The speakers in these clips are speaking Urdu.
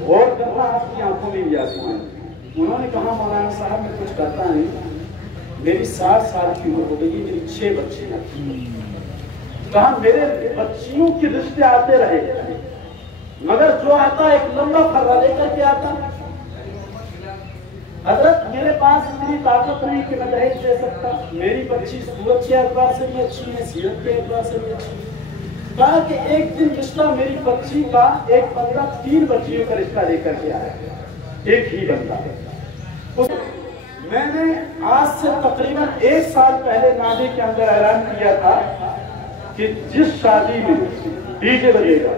غور کرنا آپ کی آنکھوں میں بھی آسمان. انہوں نے کہا مولانا صاحب میں کچھ کرتا نہیں, میری 60 سال کی عمر ہو گئی, میری 6 بچے ہیں. کہا میرے بچیوں کے رشتے آتے رہے, مگر جو آتا ایک لمبا پھرا لے کر کے آتا. حضرت میرے پاس اتنی طاقت نہیں کہ میں دہیج دے سکتا. میری بچی صورت کے اعتبار سے بھی اچھی ہے, سیرت کے اعتبار سے بھی اچھی ہے. کہا کہ ایک دن رشتہ میری بچی کا ایک بندہ 3 بچیوں کا رشتہ لے کر کے آیا, ایک ہی بندہ. میں نے آج سے تقریباً 1 سال پہلے نادے کے اندر اعلان کیا تھا کہ جس شادی میں ڈی جے بجے گا,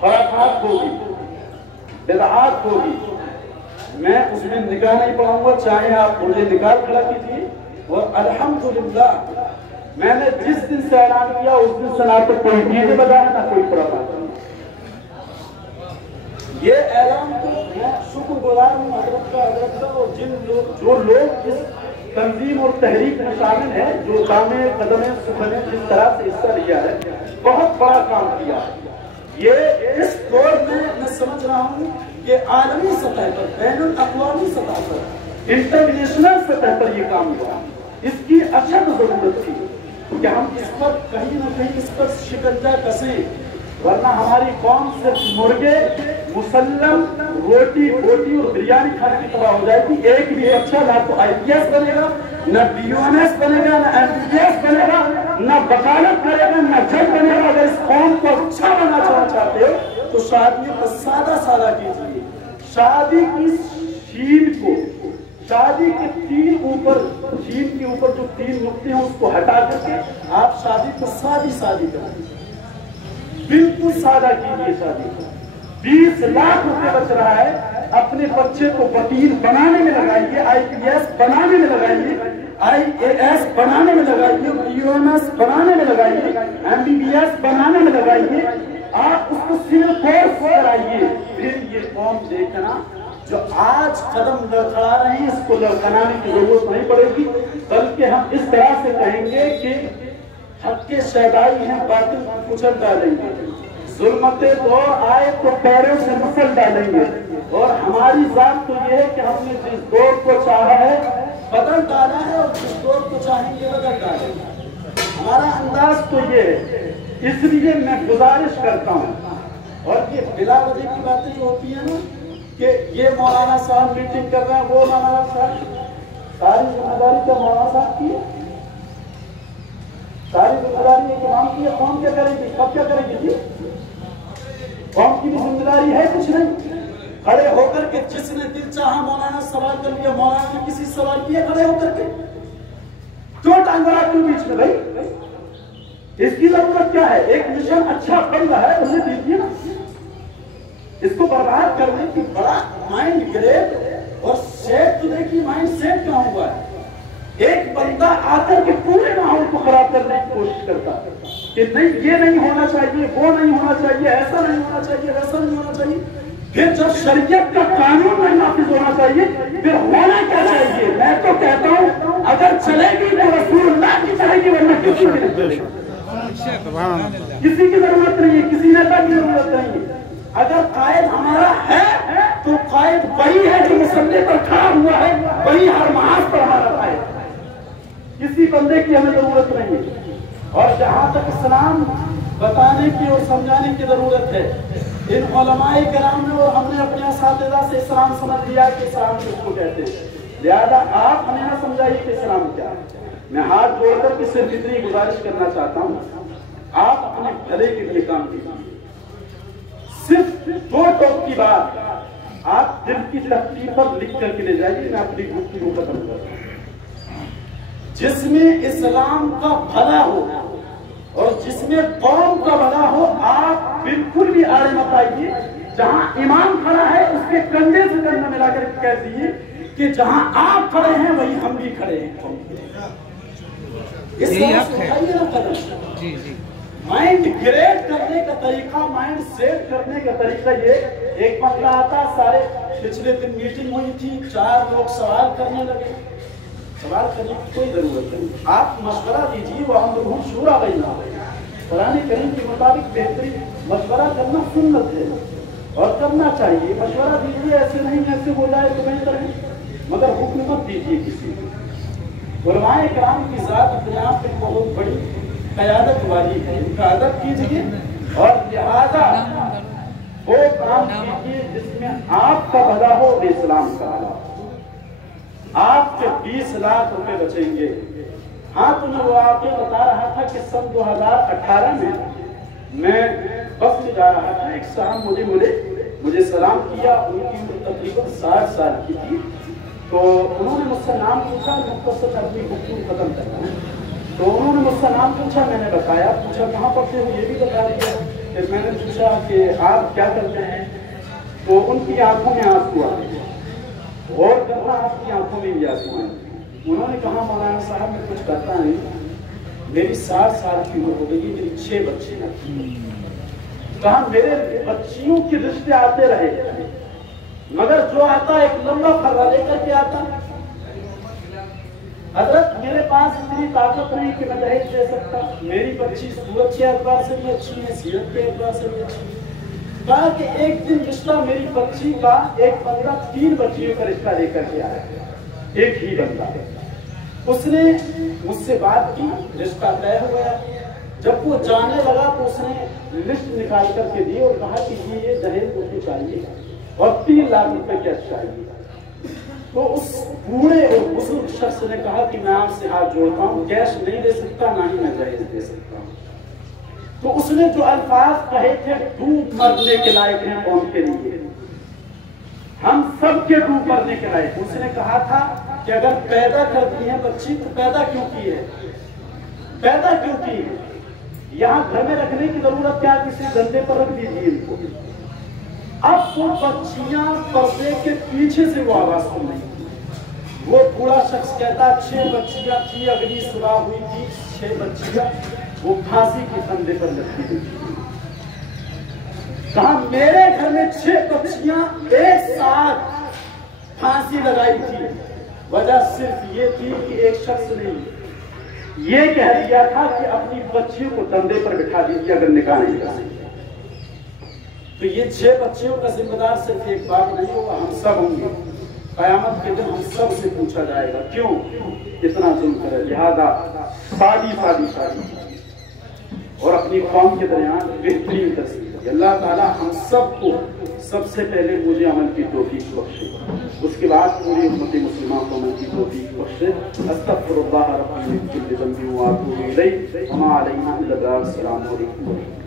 خرافات ہوگی, بدعات ہوگی, میں اس میں نکاح نہیں پڑھاؤں گا, چاہے آپ مجھے نکاح کھڑا کیجیے. اور الحمدللہ میں نے جس دن سے اعلان کیا اس دن سے نہ تو کوئی ڈی جے بجایا نہ کوئی خرافات. یہ اعلان کو میں شکر گزار ہوں حضرت کا, اور جو لوگ اس تنظیم اور تحریک میں شامل ہیں, جو دامے قدمیں سکھنے جس طرح سے حصہ لیا ہے, بہت بڑا کام کیا ہے. یہ اس دور میں سمجھ رہا ہوں کہ عالمی سطح پر, بین الاقوامی سطح پر, انٹرنیشنل سطح پر یہ کام ہوا. اس کی اشد ضرورت تھی کہ ہم اس پر کہیں نہ کہیں اس پر شکنجہ کسیں, ورنہ ہماری قوم صرف مرغے, مسلم, روٹی بوٹی اور بریانی کھانے کی طرح ہو جائے گی. ایک بھی اچھا نہ تو IPS بنے گا, نہ BUMS بنے گا, نہ MBBS بنے گا, نہ وکالت کرے گا, نہ جج بنے گا. اگر اس قوم کو اچھا بنانا چاہتے ہو تو شادیوں کو سادہ سادہ کیجیے. شادی کی شین کو, شادی کے 3 اوپر, شین کے اوپر جو 3 نقطے ہیں اس کو ہٹا کر کے آپ شادی کو سادی کریں, بالکل سادہ کیجیے. شادی کو 20 لاکھ روپے بچ رہا ہے, اپنے بچے کو وکیل بنانے میں لگائیے, IPS بنانے میں لگائیے, IAS بنانے میں لگائیے, BUMS بنانے میں لگائیے, MBBS بنانے میں لگائیے. آپ اس کو سول کورس کرائیے. پھر یہ قوم دیکھنا جو آج قدم لڑکھڑا رہے ہیں, اس کو لڑکھڑانے کی ضرورت نہیں پڑے گی, بلکہ ہم اس طرح سے کہیں گے کہ حق کے شہدائی ہیں, باطل کچل ڈالیں گے. ظلمت دور آئے تو پیروں سے مسل ڈالیں گے. اور ہماری ذات تو یہ ہے کہ ہم نے جس دور کو چاہا ہے بدل ڈالا ہے, اور جس دور کو چاہیں گے بدل ڈالیں گے. ہمارا انداز تو یہ ہے. اس لیے میں گزارش کرتا ہوں, اور یہ بلا وجہ کی باتیں جو ہوتی ہیں نا کہ یہ مولانا صاحب میٹنگ کر رہے ہیں, وہ مولانا صاحب, ساری ذمہ داری کا مولانا صاحب کی ہے, ساری ذمہ داری ایک امام کی ہے. قوم کیا کرے گی, کب کیا کرے گی؟ قوم کی بھی ذمہ داری ہے کچھ نہیں. کھڑے ہو کر کے جس نے دل چاہا مولانا سوال کر لیا, مولانا نے کسی سوال کیا کھڑے ہو کر کے, کیوں ٹانگا کیوں بیچ میں بھائی؟ اس کی ضرورت کیا ہے؟ ایک مشن اچھا بن رہا ہے اسے دیجیے نا. اس کو برباد کرنے کی بڑا مائنڈ گریپ اور سیٹ تو دیکھیے, مائنڈ سیٹ کہاں ہوا ہے. ایک بندہ آ کر کے پورے ماحول کو خراب کرنے کی کوشش کرتا ہے کہ نہیں یہ نہیں ہونا چاہیے, وہ نہیں ہونا چاہیے, ایسا نہیں ہونا چاہیے, ویسا نہیں ہونا چاہیے. پھر جب شریعت کا قانون نہیں نافذ ہونا چاہیے, پھر ہونا کیا چاہیے؟ میں تو کہتا ہوں اگر چلے گی تو رسول اللہ کی چلے گی, ورنہ کسی کی نہیں چلے گی. کسی کی ضرورت نہیں ہے, کسی نیتا کی ضرورت نہیں ہے. اگر قائد ہمارا ہے تو قائد وہی ہے جو مسلح پر کھڑا ہوا ہے, وہی ہر محاذ پر ہمارا قائد ہے. کسی بندے کی ہمیں ضرورت نہیں ہے. اور جہاں تک اسلام بتانے کی اور سمجھانے کی ضرورت ہے, ان علماء کرام نے اور ہم نے اپنے اساتذہ سے اسلام سمجھ لیا کہ اسلام کس کو کہتے ہیں. لہذا آپ ہمیں نہ سمجھائیے کہ اسلام کیا ہے. میں ہاتھ جوڑ کر کے صرف اتنی گزارش کرنا چاہتا ہوں, آپ اپنے بھلے کے لیے کام کیجیے. صرف 2 ٹوک کی بات آپ دل کی تختی پر لکھ کر کے لے جائیے. میں اپنی گفتگو کو ختم کرتا ہوں. جس میں اسلام کا بھلا ہو اور جس میں قوم کا بھلا ہو, آپ بالکل بھی آڑے مت آئیے. جہاں امام کھڑا ہے اس کے کندھے سے کندھا ملا کر کہہ دیجیے کہ جہاں آپ کھڑے ہیں وہی ہم بھی کھڑے ہیں. اس مائنڈ گریڈ کرنے کا طریقہ, مائنڈ سیٹ کرنے کا طریقہ یہ. ایک بندہ آتا, سارے پچھلے دن میٹنگ ہوئی تھی, 4 لوگ سوال کرنے لگے. سوال کرنے کی کوئی ضرورت نہیں, آپ مشورہ دیجیے. وہ ہم لوگ شورا بھائی نہ قرآن کریم کے مطابق بہترین مشورہ کرنا سنت ہے. اور کرنا چاہیے، مشورہ دیجیے، ایسے نہیں ایسے ہو جائے تو بہتر ہے، مگر حکم مت دیجیے کسی کو۔ علماء کرام کی ذات اپنے آپ میں بہت بڑی قیادت والی ہے، ان کا ادب کیجیے اور لہذا وہ کام کیجیے جس میں آپ کا بھلا ہو اور اسلام کا بھلا ہو۔ آپ کے 20 لاکھ روپے بچیں گے۔ ہاں تو میں وہ آپ کو بتا رہا تھا کہ سن 2018 میں بس میں جا رہا تھا، ایک صاحب مجھے سلام کیا، ان کی عمر تقریباً 60 سال کی تھی، تو انہوں نے مجھ سے نام پوچھا، مختصر اپنی گفتگو ختم کرنا ہے، تو انہوں نے مجھ سے نام پوچھا، میں نے بتایا، پوچھا کہاں پڑھتے ہو یہ بھی بتا دیا، پھر میں نے پوچھا کہ آپ کیا کرتے ہیں، تو ان کی آنکھوں میں آنسو آ گئے، غور کرنا آپ کی آنکھوں میں بھی آنسو آئے۔ انہوں نے کہا مولانا صاحب میں کچھ کرتا نہیں، میری 60 سال کی عمر ہو گئی، میری 6 بچیاں ہیں، کہا میرے بچیوں کے رشتے آتے رہے مگر جو آتا ایک لمبا پھرا لے کر کے آتا۔ حضرت میرے پاس اتنی طاقت نہیں کہ میں دہیج دے سکتا، میری بچی صورت کے اعتبار سے بھی اچھی ہے، سیرت کے اعتبار سے بھی اچھی ہے، کہا کہ ایک دن رشتہ میری بچی کا ایک بندہ 3 بچیوں کا رشتہ لے کر کے آیا، ایک ہی بندہ، اس نے مجھ سے بات کی، رشتہ طے ہو گیا۔ جب وہ جانے لگا تو اس نے لسٹ نکال کر کے دی اور کہا کہ یہ دہیج مجھے چاہیے اور 3 لاکھ روپے کیش چاہیے۔ تو اس بوڑھے اور بزرگ شخص نے کہا کہ میں آپ سے ہاتھ جوڑتا ہوں، کیش نہیں دے سکتا، نہ ہی میں دہیج دے سکتا ہوں۔ تو اس نے جو الفاظ کہے تھے ڈوب مرنے کے لائق ہیں قوم کے لیے، ہم سب کے ڈوب مرنے کے لائق۔ اس نے کہا تھا کہ اگر پیدا کرتی ہیں بچی تو پیدا کیوں کی ہے، پیدا کیوں کی ہے، یہاں گھر میں رکھنے کی ضرورت کیا، کسی گندے پر رکھ دیجیے ان کو۔ اب وہ بچیاں پردے کے پیچھے سے وہ آواز سن رہی تھی، وہ بوڑھا شخص کہتا 6 بچیاں تھی، اگلی صبح ہوئی تھی 6 بچیاں وہ پھانسی کے پھندے پر لٹکی ہوئی تھی۔ کہا میرے گھر میں 6 بچیاں ایک ساتھ پھانسی لگائی تھی، وجہ صرف یہ تھی کہ ایک شخص نے یہ کہہ دیا تھا کہ اپنی بچیوں کو کندھے پر بٹھا دیجیے اگر نکاح نہیں کر سکتے۔ تو یہ 6 بچیوں کا ذمہ دار صرف ایک بات نہیں ہوگا، ہم سب ہوں گے، قیامت کے دن ہم سب سے پوچھا جائے گا کیوں اتنا ظلم کرے۔ لہذا شادی اور اپنی قوم کے درمیان بہترین تصویر، اللہ تعالیٰ ہم سب کو سب سے پہلے مجھے عمل کی توفیق بخشے، اس کے بعد پوری امت مسلمہ کو عمل کی توفیق بخشے۔ استغفر اللہ ربی من کل ذنب واتوب الیہ وما علینا الا البلاغ۔ السلام علیکم۔